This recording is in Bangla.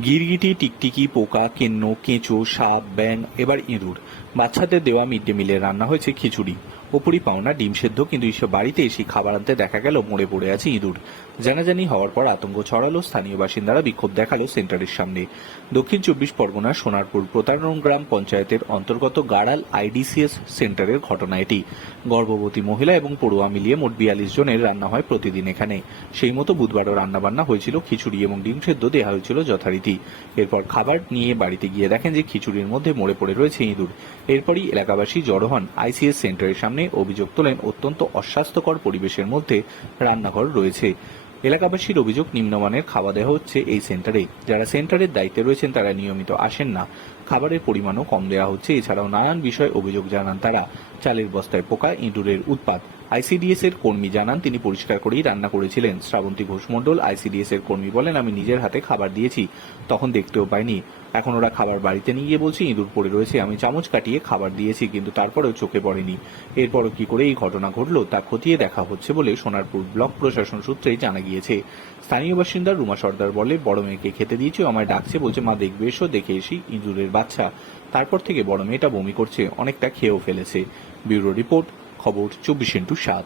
গিরগিটি, টিকটিকি, পোকা, কেন্ন, কেঁচো, সাপ ব্যাং এবার ইঁদুর। বাচ্চাদের দেওয়া মিড ডে মিলে রান্না হয়েছে খিচুড়ি। ওপরই পাওনা ডিম সেদ্ধ, কিন্তু এসব বাড়িতে এসে খাবার আনতে দেখা গেল মরে পড়ে আছে ইঁদুর। জানাজানি হওয়ার পর আতঙ্ক ছড়ালো, স্থানীয় বাসিন্দারা বিক্ষোভ দেখাল সেন্টারের সামনে। দক্ষিণ চব্বিশ পরগনার সোনারপুর, প্রতারণ গ্রাম পঞ্চায়েতের অন্তর্গত গাড়াল আইডিসিএস সেন্টারের ঘটনা এটি। গর্ভবতী মহিলা এবং পড়ুয়া মিলিয়ে মোট বিয়াল্লিশ জনের রান্না হয় প্রতিদিন এখানে। সেই মতো বুধবারও রান্নাবান্না হয়েছিল খিচুড়ি এবং ডিম সেদ্ধ দেওয়া হয়েছিল যথারীতি। এরপর খাবার নিয়ে বাড়িতে গিয়ে দেখেন যে খিচুড়ির মধ্যে মরে পড়ে রয়েছে ইঁদুর। এরপরই এলাকাবাসী জড়ো হন আইসিএস সেন্টারের সামনে। অভিযোগ তোলেন, অত্যন্ত অস্বাস্থ্যকর পরিবেশের মধ্যে রান্নাঘর রয়েছে। এলাকাবাসীর অভিযোগ, নিম্নমানের খাওয়া দেওয়া হচ্ছে এই সেন্টারে। যারা সেন্টারের দায়িত্বে রয়েছেন, তারা নিয়মিত আসেন না। খাবারের পরিমাণও কম দেওয়া হচ্ছে। এছাড়াও নানান বিষয় অভিযোগ জানান তারা। চালের বস্তায় পোকা, ইঁদুরের উৎপাত। আইসিডিএস এর কর্মী জানান, তিনি পরিষ্কার করেই রান্না করেছিলেন। শ্রাবন্তী ঘোষ মণ্ডল, আইসিডিএস এর কর্মী বলেন, আমি নিজের হাতে খাবার দিয়েছি, তখন দেখতেও পাইনি। এখন ওরা খাবার বাড়িতে নিয়ে গিয়ে বলছে, ইঁদুর পড়ে রয়েছে, আমি চামচ কাটিয়ে খাবার দিয়েছি, কিন্তু তারপরেও চোখে পড়েনি। এরপরও কি করে এই ঘটনা ঘটলো, তা খতিয়ে দেখা হচ্ছে বলে সোনারপুর ব্লক প্রশাসন সূত্রেই জানা গিয়েছে। স্থানীয় বাসিন্দা রুমা সর্দার বলে, বড় মেয়েকে খেতে দিয়েছি আমায় ডাকছে, বলছে, মা, দেখবে এসো, দেখে এসি, ইঁদুরের বাচ্চা। তারপর থেকে বড় মেয়েটা বমি করছে, অনেকটা খেয়েও ফেলেছে। ব্যুরো রিপোর্ট খবর চব্বিশ ইন্টু সাত।